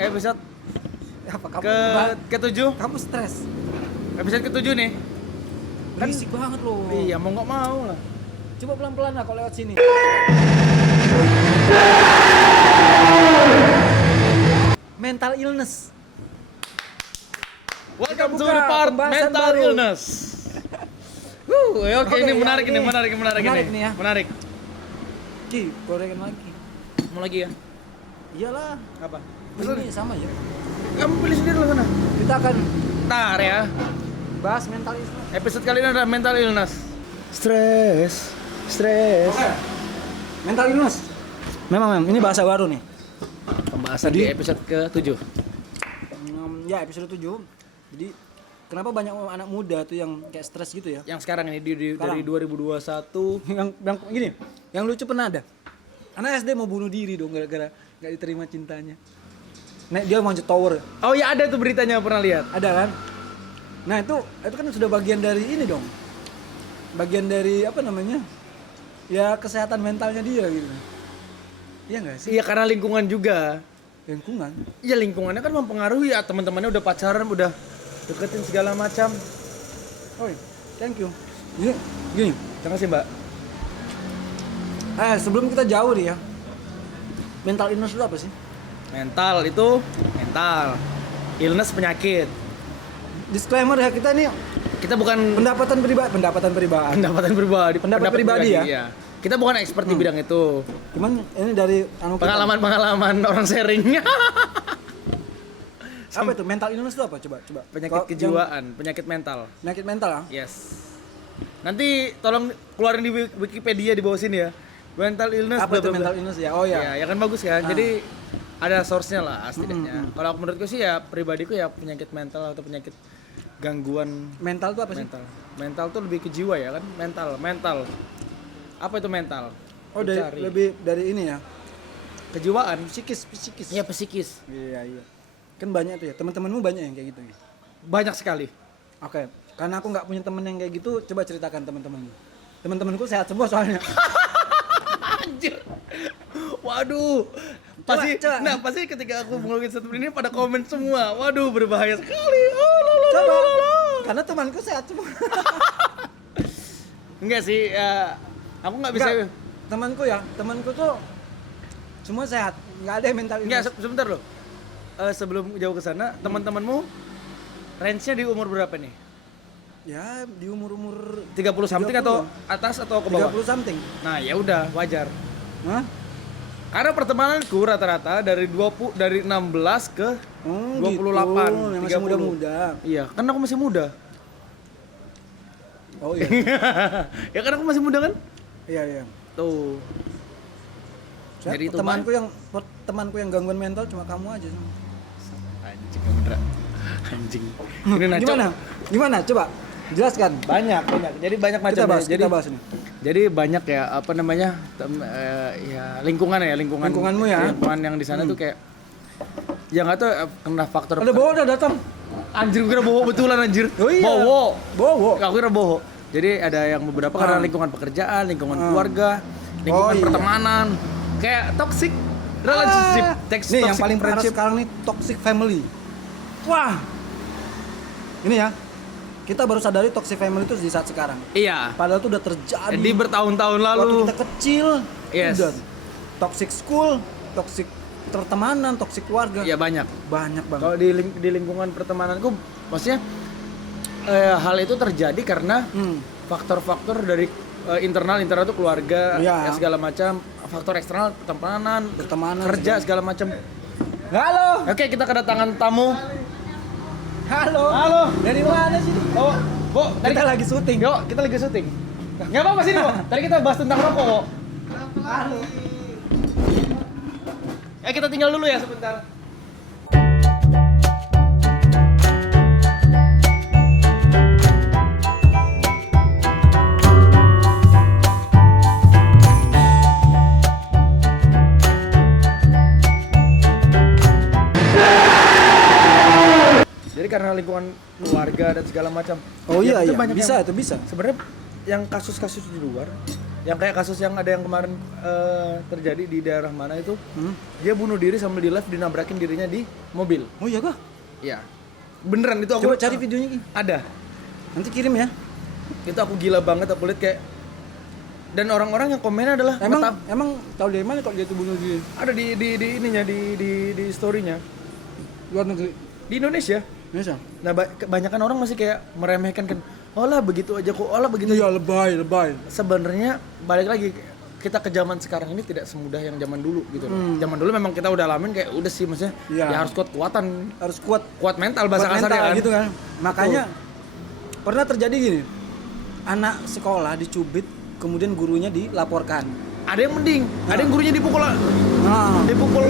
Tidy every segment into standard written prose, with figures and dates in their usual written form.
episode Apa kamu ke-7. kamu stres? Episode ke-7 nih. Berisik banget loh. Iya, mau nggak mau lah. Coba pelan-pelan lah kalau lewat sini. Mental illness. Welcome to buka the part pembahasan mental baru. illness. Oke, ini ya, menarik ini. ini, menarik Menarik ini. nih ya. Menarik. Ki, gorengan lagi. Mau lagi ya? Iyalah. Apa? Ini sama ya. Kamu pilih sendiri lah sana. Kita akan Ntar ya. bahas mental illness. Episode kali ini adalah mental illness. Stress. Mental illness. Memang, ini bahasa baru nih. Pembahasan di episode ke-7. Ya, episode 7. Jadi, kenapa banyak anak muda tuh yang kayak stres gitu ya? Yang sekarang ini dari Sekarang. 2021. yang gini, yang lucu pernah ada. Anak SD mau bunuh diri dong gara-gara nggak diterima cintanya. Nah, dia manjat tower. Oh ya, ada tuh beritanya, pernah lihat. Ada kan? Nah, itu kan sudah bagian dari ini dong. Bagian dari apa namanya? Ya kesehatan mentalnya dia gitu. Iya nggak sih? Iya, karena lingkungan juga. Lingkungan. Iya, lingkungannya kan mempengaruhi ya, teman-temannya udah pacaran, udah deketin segala macam. Oh, thank you. Gini. Terima kasih, Mbak. Sebelum kita jauh nih ya. Mental illness itu apa sih? Mental itu mental. Illness penyakit. Disclaimer ya, kita nih Kita bukan pendapatan pribadi. pendapatan pribadi. Pendapat pribadi ya? Iya. Kita bukan expert di bidang itu. Cuman ini dari Pengalaman orang sharing. Apa itu mental illness itu apa? Coba. Penyakit kejiwaan, penyakit mental. Penyakit mental ah? Yes. Nanti tolong keluarin di Wikipedia di bawah sini ya. Mental illness. Apa bla, itu bla, bla. mental illness ya? Oh ya. Ya kan bagus kan. Jadi ada source-nya lah setidaknya. Kalau menurutku sih ya pribadiku ya penyakit mental atau penyakit gangguan Mental itu apa sih? mental tuh lebih ke jiwa ya kan. Mental apa itu mental? Oh, Dicari. lebih dari ini ya. Kejiwaan. Psikis. Iya, psikis. Iya. Kan banyak tuh ya. Teman-temanmu banyak yang kayak gitu ya. Banyak sekali. Oke. Karena aku nggak punya temen yang kayak gitu, coba ceritakan teman-temanmu. Teman-temanku sehat semua soalnya. Anjir. Waduh. Pasti Coba. Nah, pasti ketika aku ngomongin satu ini pada komen semua. Waduh, berbahaya sekali. Coba. Karena temanku sehat semua. Enggak sih, aku nggak bisa. Enggak. Temanku tuh semua sehat. Nggak ada yang mental Enggak, illness. sebentar loh. Sebelum jauh ke sana, teman-temanmu range-nya di umur berapa nih? Ya, di umur-umur 30 something 30. atau atas atau ke bawah? 30 something. Nah, ya udah, wajar. Hah? Karena pertemananku rata-rata dari 16 ke 28, gitu. Masih 30. muda-muda. Iya, kan aku masih muda. Oh iya. Ya kan aku masih muda kan? Iya. Tuh. Jadi itu temanku yang gangguan mental cuma kamu aja. Anjing, bener. Anjing. Ini naco. Gimana? Coba jelaskan. Banyak. Jadi banyak macam. Kita bahas ini. Jadi banyak ya apa namanya? Ya Lingkunganmu ya. Lingkungan yang di sana tuh kayak ya nggak tahu kena faktor. Ada bowo udah datang. Anjir, gue kira boho betulan anjir. Oh iya. Bowo. Aku kira boho. Jadi ada yang beberapa karena lingkungan pekerjaan, lingkungan keluarga, lingkungan pertemanan, kayak toxic relationship. Nih yang paling parah sekarang nih toxic family. Wah. Ini ya. Kita baru sadari toxic family itu di saat sekarang. Iya. Padahal itu udah terjadi. Jadi bertahun-tahun lalu. Waktu kita kecil. Yes. Udah. Toxic school, toxic pertemanan, toxic keluarga. Iya, banyak banget. Kalau di lingkungan pertemananku, maksudnya hal itu terjadi karena faktor-faktor dari internal itu keluarga, ya segala macam, faktor eksternal pertemanan, kerja segala macam. Halo. Oke, kita kedatangan tamu. Halo. Dari mana sih? Oh, Bo, Kita lagi syuting. Yuk, kita lagi syuting. Nggak apa-apa sini, Bo. Tadi kita bahas tentang rokok, Bo. Halo. Kita tinggal dulu ya sebentar. Jadi karena lingkungan keluarga dan segala macam. Oh iya. Banyak Bisa. Sebenarnya yang kasus-kasus di luar Yang kayak kasus yang ada yang kemarin terjadi di daerah mana itu, dia bunuh diri sambil di live dinabrakin dirinya di mobil. Oh iya kah? Iya. Beneran itu aku Coba cari videonya Ki. ada. Nanti kirim ya. Itu aku gila banget aku lihat kayak, dan orang-orang yang komennya adalah Emang tahu dari mana kalau dia tuh bunuh diri? ada di ininya di story-nya Luar negeri. di Indonesia. Indonesia. Nah, kebanyakan orang masih kayak meremehkan kan. Oh lah begitu aja kok. Oh lah begitu. Iya, lebay. Sebenarnya balik lagi kita ke zaman sekarang ini tidak semudah yang zaman dulu gitu loh. Zaman dulu memang kita udah alamin kayak udah sih maksudnya ya harus kuat-kuatan, harus kuat mental bahasa kasarnya kan. Gitu kan. Makanya pernah terjadi gini. Anak sekolah dicubit kemudian gurunya dilaporkan. Ada yang mending, ada yang gurunya dipukul. Dipukul.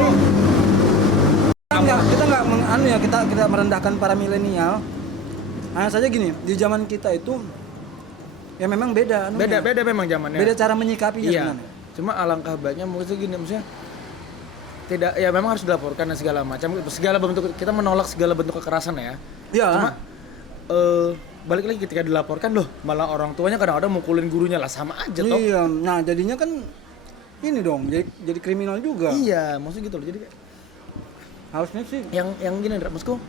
Kita nggak kita merendahkan para milenial. Hanya saja gini, di zaman kita itu ya memang beda memang zamannya. Beda cara menyikapinya sebenarnya. Cuma alangkah baiknya maksudnya gini, maksudnya tidak ya memang harus dilaporkan dan segala macam, segala bentuk, kita menolak segala bentuk kekerasan ya. Iya. Cuma balik lagi ketika dilaporkan loh malah orang tuanya kadang-kadang mukulin gurunya lah, sama aja toh. Iya. Nah, jadinya kan ini dong, jadi kriminal juga. Iya, maksudnya gitu loh. Jadi harusnya sih yang gini maksudku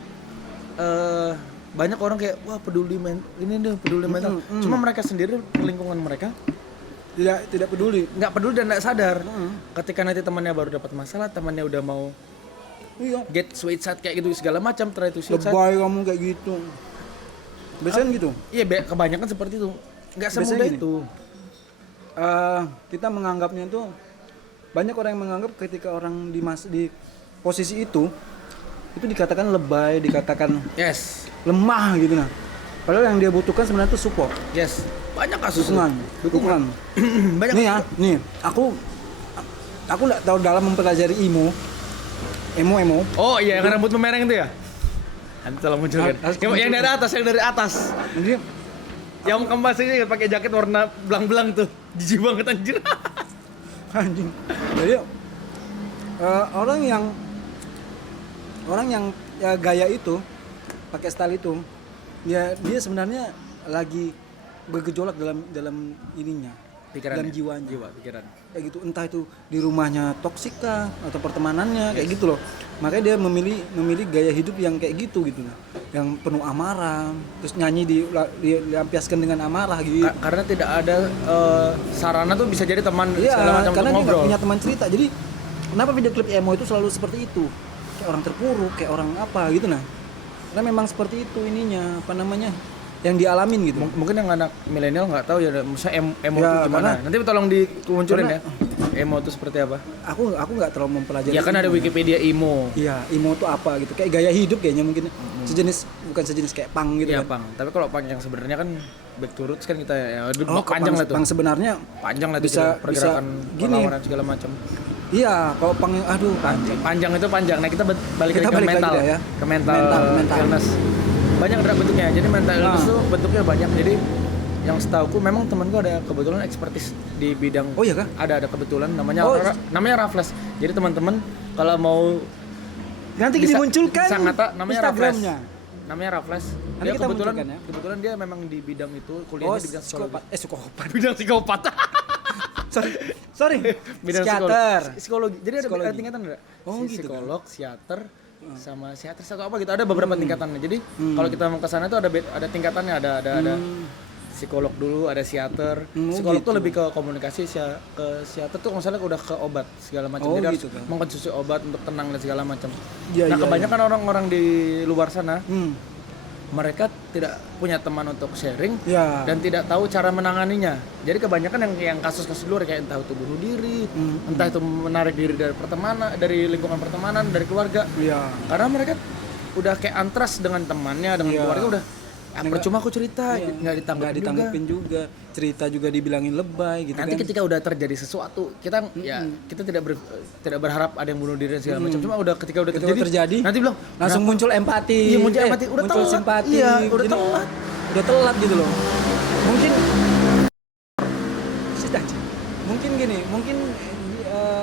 banyak orang kayak wah peduli mental. Cuma mereka sendiri lingkungan mereka tidak peduli, nggak peduli dan nggak sadar. Ketika nanti temannya baru dapat masalah, temannya udah mau get suicide kayak gitu segala macam, terakhir itu suicide. Lebay kamu kayak gitu. Biasanya gitu. Iya, kebanyakan seperti itu. Nggak semudah itu. Kita menganggapnya tuh banyak orang yang menganggap ketika orang di posisi itu dikatakan lebay, dikatakan lemah gitu nah. Padahal yang dia butuhkan sebenarnya itu support. Yes. Banyak kasus dukungan. Banyak. Nih, aku enggak tahu dalam mempelajari emo. Oh iya, yang rambut memereng itu ya? Nanti tolong munculkan. Yang dari atas. Jadi yang kemas ini pakai jaket warna belang-belang tuh. Jijik banget anjir. Anjing. Jadi orang yang ya gaya itu, pakai style itu, ya dia sebenarnya lagi bergejolak dalam ininya, pikirannya, dalam jiwa pikiran. Kayak gitu, entah itu di rumahnya toksik kah atau pertemanannya kayak gitu loh. Makanya dia memilih gaya hidup yang kayak gitu lah. Yang penuh amarah, terus nyanyi dilampiaskan dengan amarah gitu. Karena tidak ada sarana tuh bisa jadi teman segala macam karena untuk ngobrol. Dia nggak punya teman cerita. Jadi kenapa video klip emo itu selalu seperti itu? Kayak orang terpuruk, kayak orang apa gitu nah. Karena memang seperti itu ininya, apa namanya, yang dialamin gitu. Mungkin yang anak milenial nggak tahu ya, misalnya emo itu gimana. Nanti tolong dimunculin ya. Emo itu seperti apa? Aku nggak terlalu mempelajari. Ya kan ada Wikipedia emo. Iya, emo itu apa gitu. Kayak gaya hidup kayaknya mungkin bukan sejenis kayak punk gitu ya, kan. Punk. Tapi kalau punk yang sebenarnya kan back to roots kan kita ya panjang lah tuh. Punk sebenarnya panjang lah bisa pergerakan perlawanan segala macam. Iya, kalau punk panjang itu panjang. Nah, kita balik lagi ke mental ya. Ke mental illness. Banyak bentuknya. Jadi mental illness tuh bentuknya banyak. Jadi yang setauku memang temanku ada kebetulan expertise di bidang. Oh iya kah? Ada kebetulan namanya Raffles. Jadi teman-teman kalau mau nanti dimunculkan namanya Raffles. Namanya Raffles. Dia kebetulan dia memang di bidang itu, kuliahnya di bidang psikopat. Bidang psikopat. Sorry. Bidang psikologi. Jadi ada tingkatan enggak? Oh, gitu. Psikolog, psikiater, sama psikiater atau apa gitu. Ada beberapa tingkatannya. Jadi kalau kita mau ke sana tuh ada tingkatannya, ada psikolog dulu, ada psikiater. Psikolog tuh lebih ke komunikasi, ke psikiater tuh misalnya udah ke obat segala macam. Jadi harus mengkonsumsi obat untuk tenang dan segala macam. Kebanyakan orang-orang di luar sana mereka tidak punya teman untuk sharing dan tidak tahu cara menanganinya. Jadi kebanyakan yang kasus-kasus luar kayak entah itu bunuh diri, entah itu menarik diri dari pertemanan, dari lingkungan pertemanan, dari keluarga. Karena mereka udah kayak antras dengan temannya, dengan keluarga udah percuma aku cerita, nggak ditanggapin juga. Cerita juga dibilangin lebay gitu. Nanti ketika udah terjadi sesuatu, kita kita tidak berharap ada yang bunuh diri dan segala macam. Cuma ketika udah terjadi, nanti bilang langsung muncul empati. Iya, muncul empati, udah muncul telat. Simpati. Iya, udah telat gitu loh. Mungkin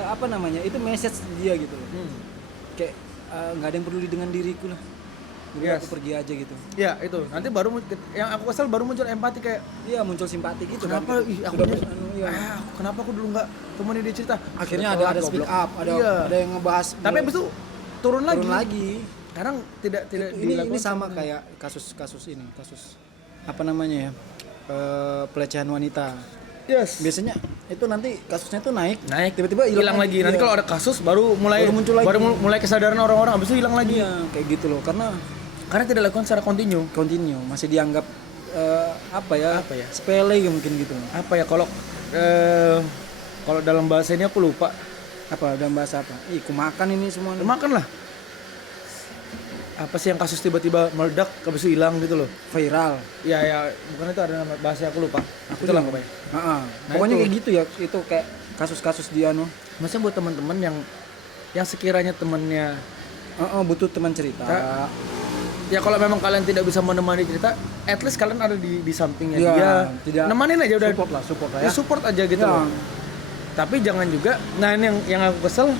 apa namanya? Itu message dia gitu loh. Kayak nggak ada yang peduli dengan diriku lah. Aku pergi aja gitu. Iya, itu. Nanti baru yang aku kesel baru muncul empati kayak muncul simpati gitu. Kenapa? Kan? Aku kenapa aku dulu nggak temenin dia cerita. Akhirnya Sudah ada telat, speak goblok. up, ada Iya. ada yang ngebahas. Tapi abis itu turun lagi. Sekarang tidak Ini sama kayak kasus ini, kasus apa namanya ya? Pelecehan wanita. Yes. Biasanya itu nanti kasusnya tuh naik Tiba-tiba hilang lagi. Nanti kalau ada kasus baru muncul lagi. Baru mulai kesadaran orang-orang, habis itu hilang lagi. Iya, kayak gitu loh. Karena tidak dilakukan secara kontinu, masih dianggap apa ya? Sepele mungkin gitu. Apa ya kalau dalam bahasa ini aku lupa. Apa dalam bahasa apa? Ih, kumakan ini semua. Makan lah. Apa sih yang kasus tiba-tiba meledak habis itu hilang gitu loh? Viral. Ya, bukan itu ada nama bahasa aku lupa. Aku itu lah pokoknya. Nah, pokoknya kayak gitu ya, itu kayak kasus-kasus dia Maksudnya buat teman-teman yang sekiranya temannya butuh teman cerita. Ya kalau memang kalian tidak bisa menemani cerita, at least kalian ada di sampingnya dia. Nemanin aja udah. Support lah ya. Support aja gitu loh. Tapi jangan juga, nah ini yang aku kesel.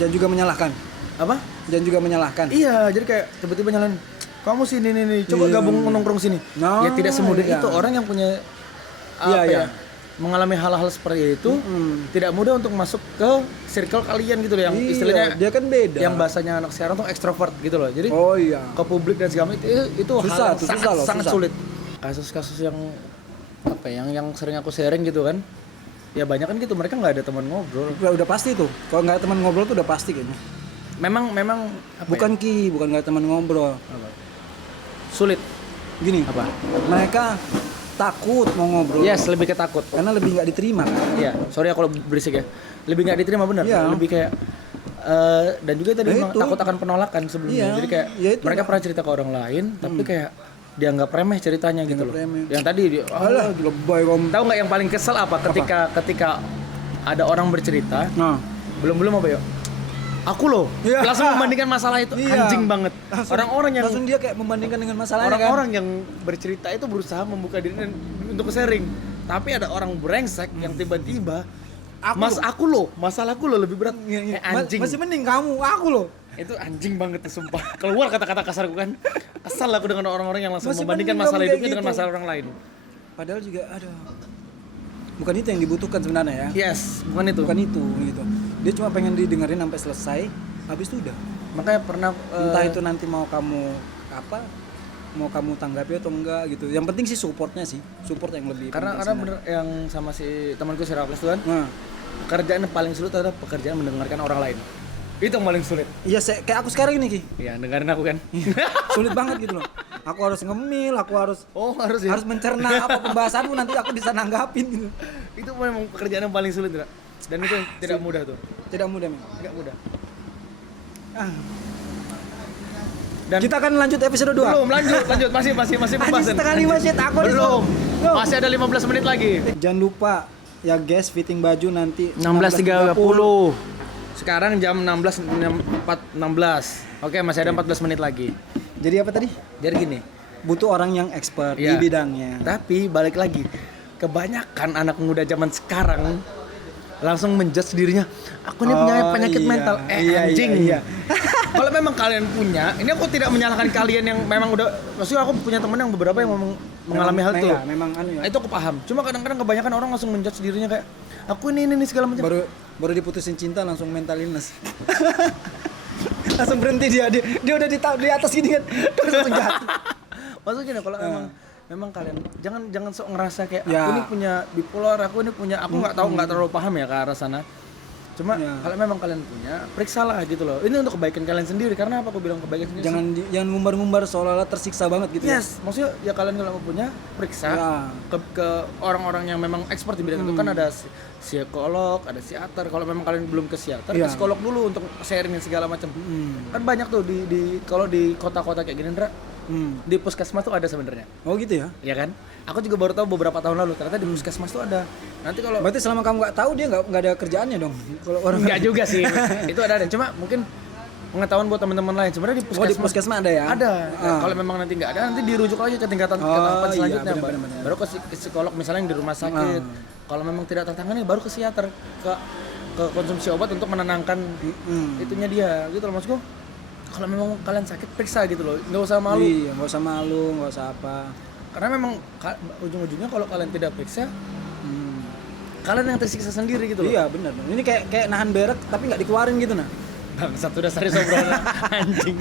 Dan juga menyalahkan. Apa? Dan juga menyalahkan. Iya, jadi kayak tiba-tiba nyalain, kamu sini nih, coba gabung nongkrong sini. Ya tidak semudah itu. Orang yang punya mengalami hal-hal seperti itu tidak mudah untuk masuk ke circle kalian gitu loh, yang istilahnya dia kan beda. Yang bahasanya anak sekarang tuh extrovert gitu loh. Jadi ke publik dan segala itu susah, hal yang sangat sulit. Kasus-kasus yang yang sering aku sharing gitu kan. Ya banyak kan gitu, mereka nggak ada teman ngobrol. Udah pasti tuh. Kalau nggak ada teman ngobrol tuh udah pasti kayaknya. Memang bukan bukan nggak ada teman ngobrol. Sulit. Gini. Apa? Mereka takut mau ngobrol. Yes, lebih ke takut. Karena lebih nggak diterima kan. Iya, sorry kalau berisik ya. Lebih nggak diterima benar. Lebih kayak dan juga tadi memang takut akan penolakan sebelumnya. Jadi kayak mereka pernah cerita ke orang lain, tapi kayak dianggap remeh ceritanya gitu loh. Yang tadi dia, lebay kamu. Tahu nggak yang paling kesel apa? Ketika ada orang bercerita, belum apa ya? Aku loh, langsung membandingkan masalah itu, anjing banget. Orang-orang yang langsung dia kayak membandingkan dengan masalahnya. Orang-orang yang bercerita itu berusaha membuka diri untuk sharing, tapi ada orang brengsek yang tiba-tiba aku loh, masalahku loh lebih berat. Anjing. Masih mending kamu, aku loh. Itu anjing banget tuh sumpah. Keluar kata-kata kasarku kan. Kesal aku dengan orang-orang yang langsung masih membandingkan masalah hidupnya dengan masalah orang lain. Padahal juga bukan itu yang dibutuhkan sebenarnya ya. Yes, bukan itu gitu. Dia cuma pengen didengerin sampai selesai, habis itu udah. Makanya pernah entah itu nanti mau kamu tanggapi atau enggak gitu. Yang penting sih support yang lebih. Karena bener yang sama si temanku si Raffles tuh kan. Pekerjaan yang paling sulit adalah pekerjaan mendengarkan orang lain. Itu yang paling sulit. Iya, kayak aku sekarang ini, Ki. Iya, dengerin aku kan. Sulit banget gitu loh. Aku harus ngemil, aku harus mencerna apa pembahasanmu, nanti aku bisa nanggapin gitu. Itu memang pekerjaan yang paling sulit, Ra. Dan itu tidak mudah tuh. Tidak mudah, men. Enggak mudah. Dan kita akan lanjut episode 2. Belum, lanjut. Masih pembahasan. Setengah 5 shit aku belum. Masih ada 15 menit lagi. Jangan lupa ya guys, fitting baju nanti 16.30. Sekarang jam 16. Oke, masih ada 14 menit lagi. Jadi apa tadi? Jadi gini, butuh orang yang expert di bidangnya. Tapi balik lagi, kebanyakan anak muda zaman sekarang langsung menjudge dirinya, aku ini punya penyakit mental. Anjing. Iya. Kalau memang kalian punya, ini aku tidak menyalahkan kalian yang memang udah, maksudnya aku punya teman yang beberapa yang mengalami hal itu. Memang itu aku paham. Cuma kadang-kadang kebanyakan orang langsung menjudge dirinya kayak, aku ini segala macam. Baru diputusin cinta langsung mental illness. Langsung berhenti dia udah di atas gini kan. Terus langsung jatuh. Maksudnya gini, kalau memang kalian jangan sok ngerasa kayak aku ini punya bipolar, aku nggak tahu, nggak terlalu paham ya ke arah sana. Cuma kalau memang kalian punya, periksalah gitu loh. Ini untuk kebaikan kalian sendiri. Karena apa aku bilang kebaikan sendiri? Jangan ngumbar-ngumbar seolah-olah tersiksa banget gitu. Yes, maksudnya ya kalian kalau punya, periksa ke orang-orang yang memang expert di bidang itu. Kan ada psikolog, ada psikiater. Kalau memang kalian belum ke psikiater, ke psikolog dulu untuk sharing segala macam. Kan banyak tuh kalau di kota-kota kayak gini, Ndra. Di puskesmas tuh ada sebenarnya. Oh gitu ya? Iya kan? Aku juga baru tahu beberapa tahun lalu ternyata di puskesmas tuh ada. Nanti kalau berarti selama kamu nggak tahu dia nggak ada kerjaannya dong. Kalau orang nggak juga sih. Itu ada. Cuma mungkin pengetahuan buat teman-teman lain. Sebenarnya di puskesmas ada ya? Ada. Kalau memang nanti nggak ada, nanti dirujuk aja ke tingkatan selanjutnya. Baru ke psikolog misalnya yang di rumah sakit. Kalau memang tidak tertangani baru ke psikiater, ke konsumsi obat untuk menenangkan itunya dia. Gitu loh maksudku. Kalau memang kalian sakit, periksa gitu loh, nggak usah malu. Iya, nggak usah malu, nggak usah apa. Karena memang ujung-ujungnya kalau kalian tidak periksa, kalian yang tersiksa sendiri gitu loh. Iya benar. Ini kayak nahan berak tapi nggak dikeluarin gitu nah. Bangsat udah serius obrolan anjing.